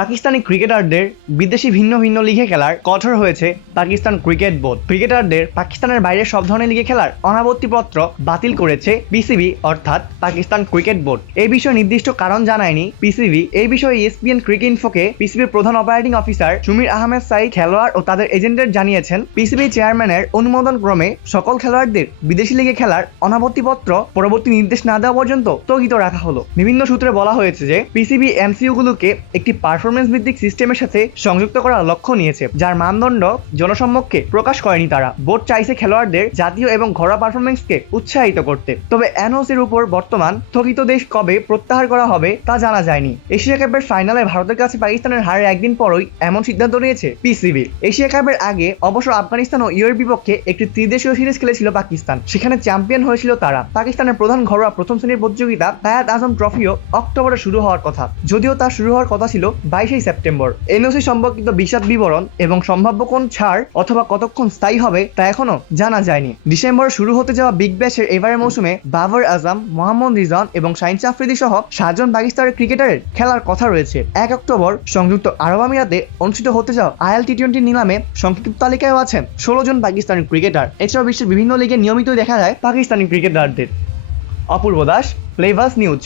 পাকিস্তানি ক্রিকেটারদের বিদেশি ভিন্ন ভিন্ন লিগে খেলার কঠোর হয়েছে পাকিস্তান ক্রিকেট বোর্ড। ক্রিকেটারদের পাকিস্তানের বাইরে সব ধরনের লিগে খেলার অনাবত্তিপত্র বাতিল করেছে পিসিবি, অর্থাৎ পাকিস্তান ক্রিকেট বোর্ড। এই বিষয়ে নির্দিষ্ট কারণ জানায়নি পিসিবি। এই বিষয়ে ইএসপিএন ক্রিকেট ইনফোকে পিসিবির প্রধান অপারেটিং অফিসার সুমির আহমেদ সাই খেলোয়াড় ও তাদের এজেন্টদের জানিয়েছেন, পিসিবি চেয়ারম্যানের অনুমোদন ক্রমে সকল খেলোয়াড়দের বিদেশি লিগে খেলার অনাবত্তিপত্র পরবর্তী নির্দেশ না দেওয়া পর্যন্ত স্থগিত রাখা হলো। বিভিন্ন সূত্রে বলা হয়েছে যে পিসিবি এমসিইউ গুলোকে একটি পারফরমেন্স ভিত্তিক সিস্টেমের সাথে সংযুক্ত করার লক্ষ্য নিয়েছে, যার মানদণ্ড জনসম্মুখে প্রকাশ করেনি তারা। বোর্ড চাইছে খেলোয়াড়দের জাতীয় এবং ঘরোয়া পারফরমেন্সকে উৎসাহিত করতে। তবে এনওসির উপর বর্তমান স্থগিত দেশ কবে প্রত্যাহার করা হবে তা জানা যায়নি। এশিয়া কাপের ফাইনালে ভারতের কাছে পাকিস্তানের হারের একদিন পরই এমন সিদ্ধান্ত নিয়েছে পিসিবি। এশিয়া কাপের আগে অবশ্য আফগানিস্তান ও ইউএর বিপক্ষে একটি ত্রিদেশীয় সিরিজ খেলেছিল পাকিস্তান। সেখানে চ্যাম্পিয়ন হয়েছিল তারা। পাকিস্তানের প্রধান ঘরোয়া প্রথম শ্রেণির প্রতিযোগিতা ফায়াদ আজম ট্রফিও অক্টোবরে শুরু হওয়ার কথা। যদিও তা শুরু হওয়ার কথা ছিল বাইশে সেপ্টেম্বর। এনওসি সম্পর্কিত বিশদ বিবরণ এবং সম্ভাব্য কোন ছাড় অথবা কতক্ষণ স্থায়ী হবে তা এখনও জানা যায়নি। ডিসেম্বরে শুরু হতে যাওয়া বিগ ব্যাশের এবারের মৌসুমে বাবর আজম, মোহাম্মদ রিজন এবং শাহিন আফ্রিদি সহ সাতজন পাকিস্তানের ক্রিকেটারের খেলার কথা রয়েছে। এক অক্টোবর সংযুক্ত আরব আমিরাতে অনুষ্ঠিত হতে যাওয়া আইএল টি টোয়েন্টি নিলামে সংক্ষিপ্ত তালিকায় আছেন ষোলো জন পাকিস্তানি ক্রিকেটার। এছাড়াও বিশ্বের বিভিন্ন লিগে নিয়মিতই দেখা যায় পাকিস্তানি ক্রিকেটারদের। অপূর্ব দাস ফ্লেভাস নিউজ